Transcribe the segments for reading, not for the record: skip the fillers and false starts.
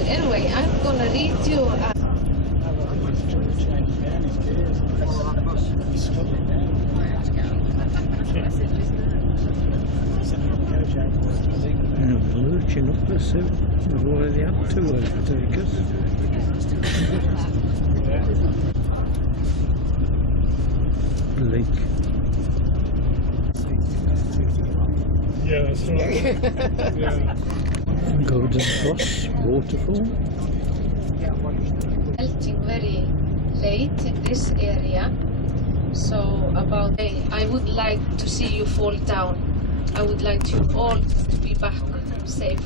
Well, anyway, I'm gonna read you. Lurching up the suit. We've already had 2 overtakers. Lake. Yeah, that's right. Yeah. Golden Cross waterfall. Melting very late in this area, so about I would like to see you fall down. I would like you all to be back safe.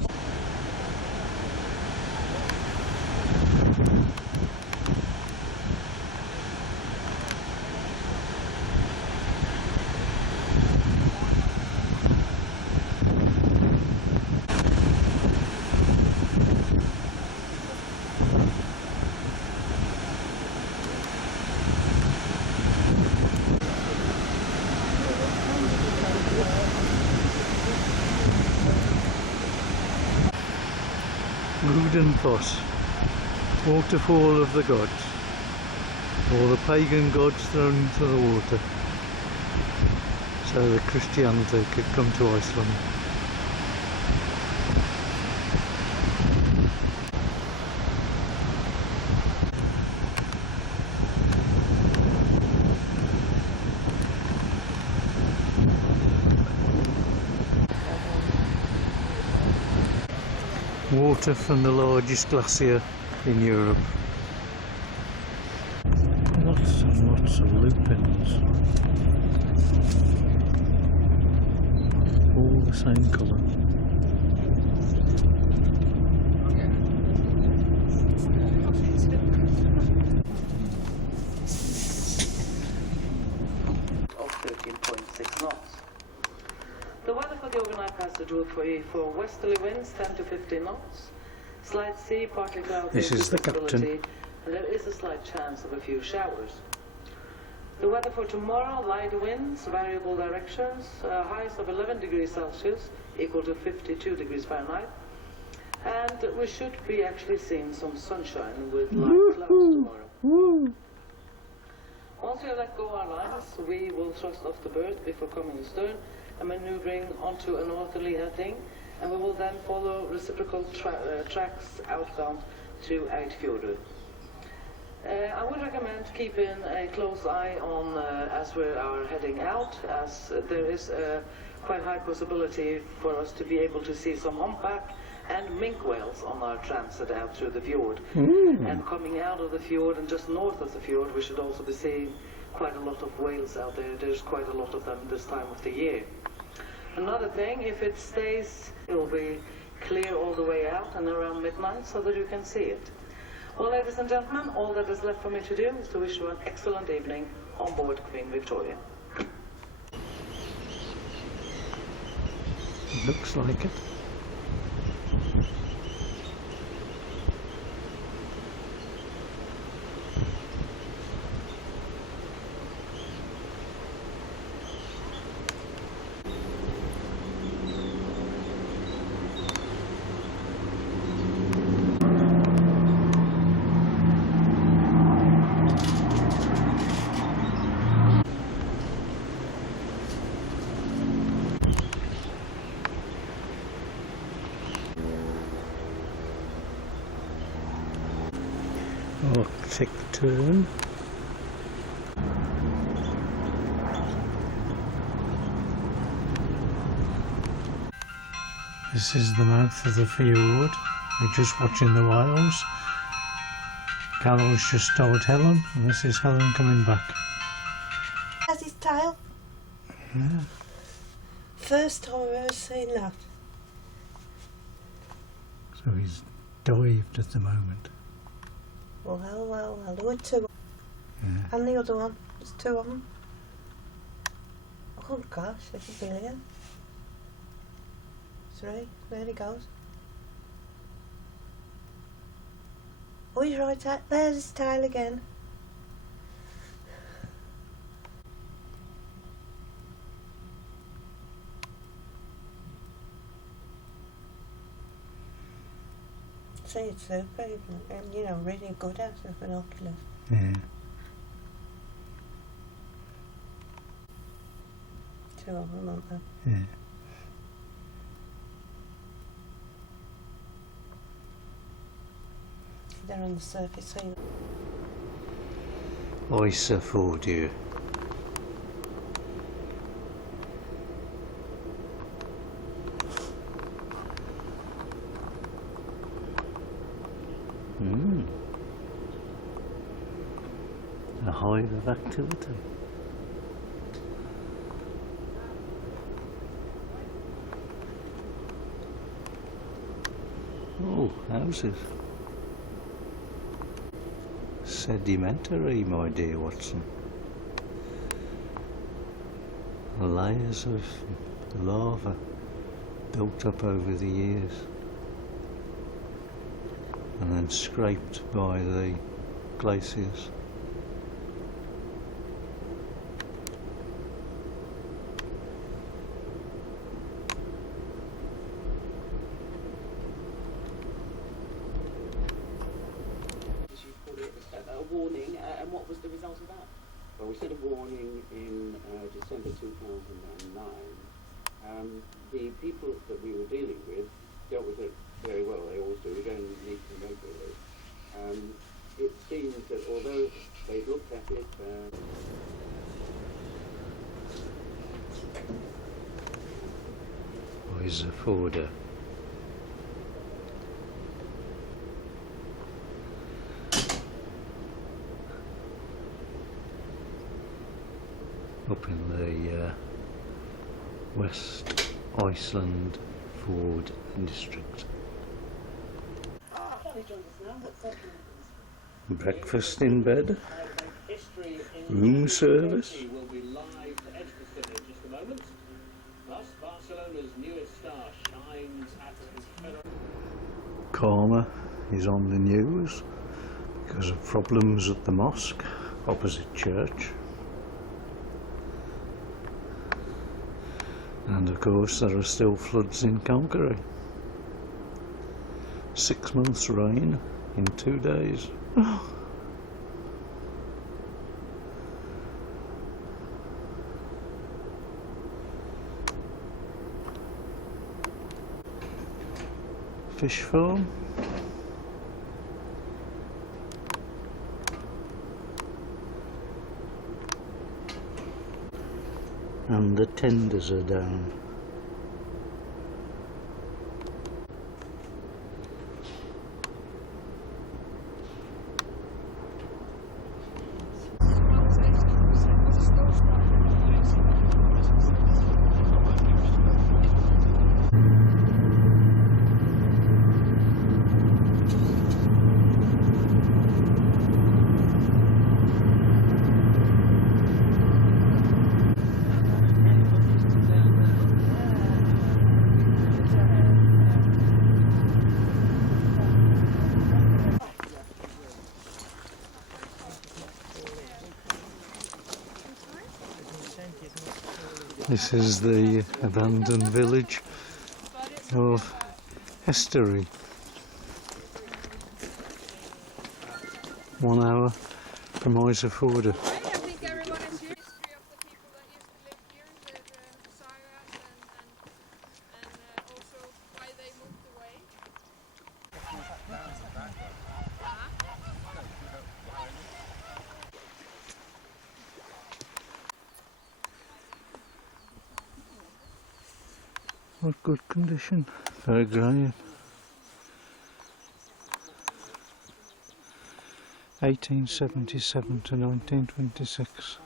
Golden Cross, waterfall of the gods, all the pagan gods thrown into the water so that Christianity could come to Iceland. Water from the largest glacier in Europe. Lots and lots of lupins. All the same colour. Of 13.6 knots. The weather for the overnight passage will be for westerly winds 10 to 15 knots, slight sea, partly cloudy, This is the captain. and there is a slight chance of a few showers. The weather for tomorrow, light winds, variable directions, highs of 11 degrees Celsius, equal to 52 degrees Fahrenheit, and we should be actually seeing some sunshine with light clouds tomorrow. Once we let go our lines, we will thrust off the berth before coming astern and maneuvering onto a northerly heading, and we will then follow reciprocal tracks outbound to Eidfjordur. I would recommend keeping a close eye on as we are heading out, as there is a quite high possibility for us to be able to see some humpback and minke whales on our transit out through the fjord. And coming out of the fjord and just north of the fjord, we should also be seeing quite a lot of whales out there. There's quite a lot of them this time of the year. Another thing, if it stays, it will be clear all the way out and around midnight so that you can see it. Well, ladies and gentlemen, all that is left for me to do is to wish you an excellent evening on board Queen Victoria. Looks like it. Arctic turn. This is the mouth of the fjord. We're just watching the whales. Carol's just told Helen, and this is Helen coming back. Has his tail? Yeah. First time I've ever seen that. So he's dived at the moment. Well, there were 2. Yeah. And the other one, there's 2 of them. Oh gosh, it's a billion. 3, there he goes. Oh, he's right out, there's his tail again. see it super, and you know, really good at the binoculars. Yeah. Two of them, aren't there? Yeah. They're on the surface here. Oyster fondue. A hive of activity. Oh, houses. Sedimentary, my dear Watson. Layers of lava built up over the years and then scraped by the glaciers. Warning, and what was the result of that? Well, we sent a warning in December 2009. The people that we were dealing with dealt with it very well. They always do. We don't need to know really. It seems that although they looked at it, Oyster fondue. Up in the West Iceland Ford district. Breakfast in bed, room service. Will be live to Edgbaston in just a moment. Plus, Barcelona's newest star shines at Karma is on the news because of problems at the mosque opposite church. And of course there are still floods in Calgary. 6 months rain in 2 days. Fish farm. And the tenders are down. This is the abandoned village of Estuary. 1 hour from Oyster fondue. I think everyone is here. History of the people that used to live here, the sagas and also why they moved away. What good condition, very grand. 1877 to 1926.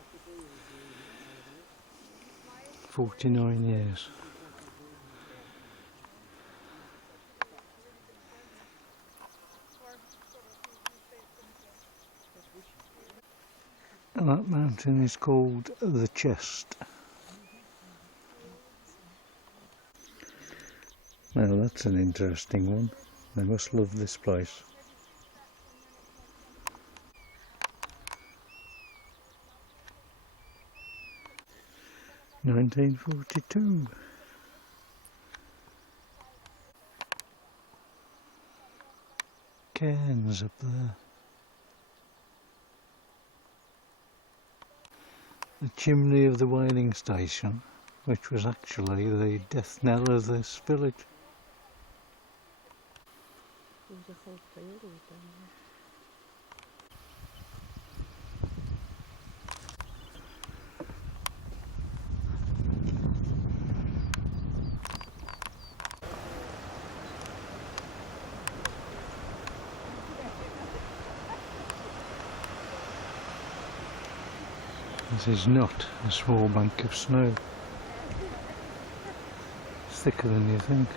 49 years. And that mountain is called the Chest. Well, that's an interesting one. They must love this place. (1942). cairns up there. The chimney of the whaling station, which was actually the death knell of this village. There's a whole field down there. This is not a small bank of snow. It's thicker than you think.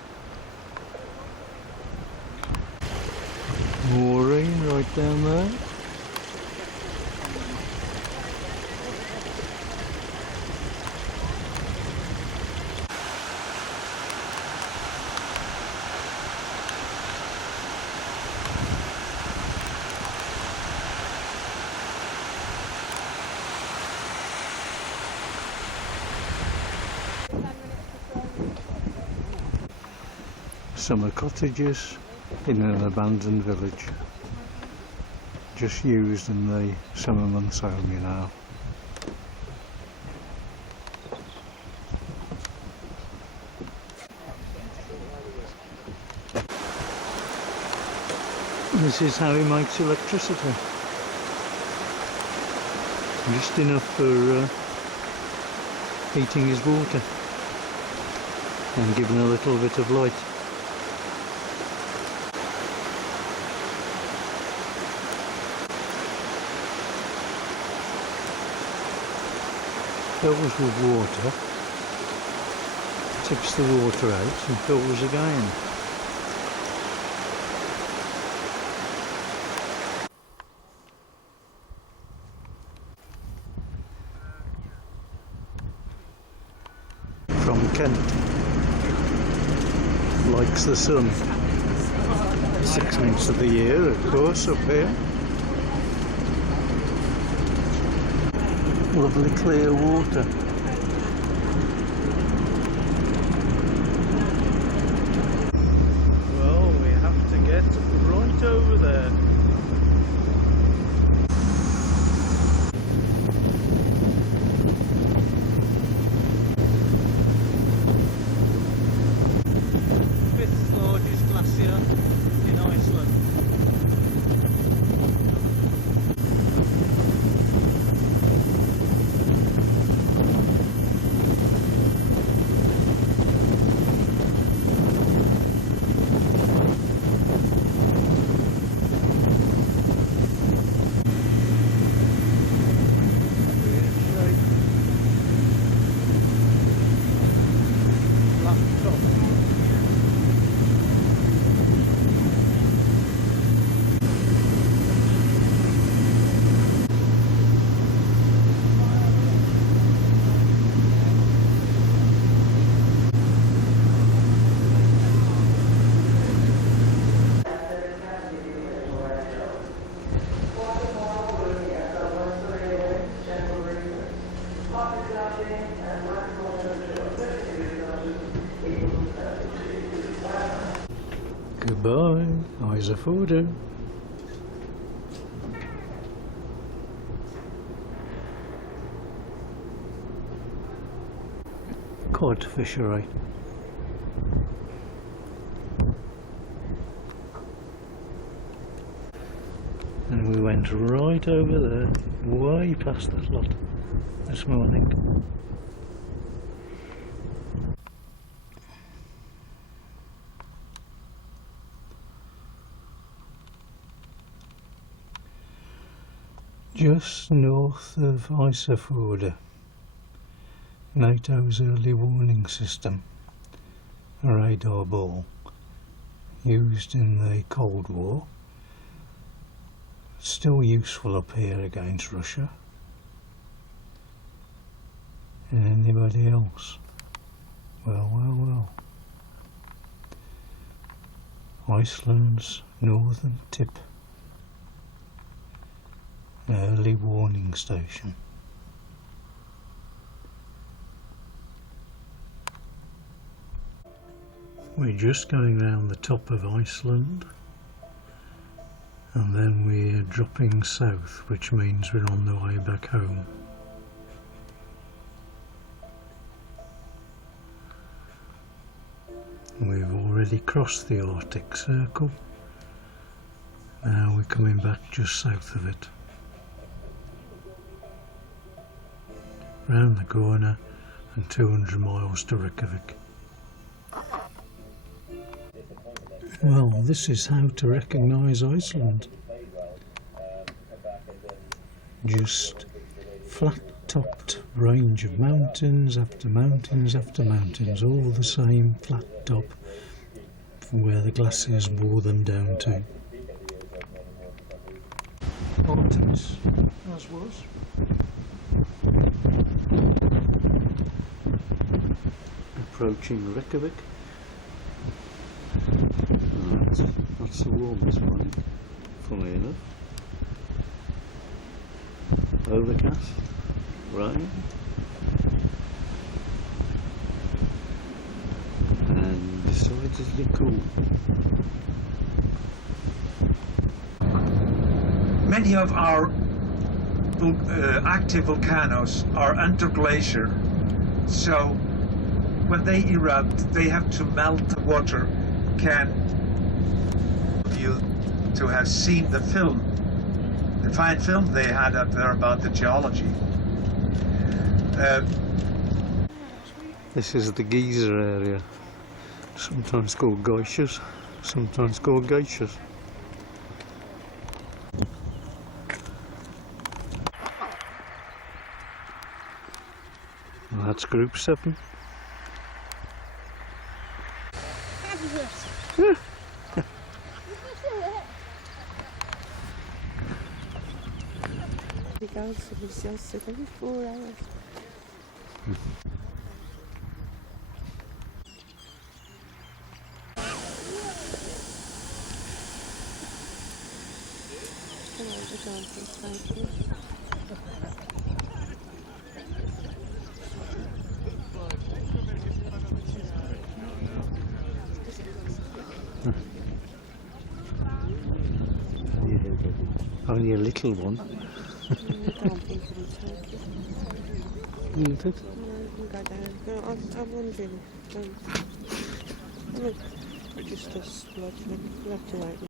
More rain right down there. Summer cottages in an abandoned village, just used in the summer months only now. This is how he makes electricity, just enough for heating his water and giving a little bit of light. Fills with water, tips the water out and fills again. From Kent, likes the sun. 6 months of the year, of course, up here. Lovely clear water. Well, we have to get right over there. Fifth largest glacier in Iceland. Goodbye, Isafjordur. Cod fishery. And we went right over there, way past that lot this morning. Just north of Isafjordur, NATO's early warning system, a radar ball used in the Cold War, still useful up here against Russia and anybody else. Well. Iceland's northern tip. Early warning station. We're just going round the top of Iceland And then we're dropping south, which means we're on the way back home. We've already crossed the Arctic Circle. Now we're coming back just south of it. Round the corner and 200 miles to Reykjavik. Well, this is how to recognise Iceland. Just flat-topped range of mountains after mountains after mountains, all the same flat top from where the glaciers bore them down to. Arctics, as was. Approaching Reykjavik. That's the warmest point, funnily enough. Overcast, rain, and decidedly cool. Many of our active volcanoes are interglacial, so when they erupt, they have to melt the water. Can you to have seen the film, the fine film they had up there about the geology. This is the geyser area, sometimes called geysers, sometimes called geysers. Well, that's group 7. Every 4 hours. Thank you. Only a little one. Isn't it? I'm wondering. Look, just a splodge. We'll have to wait.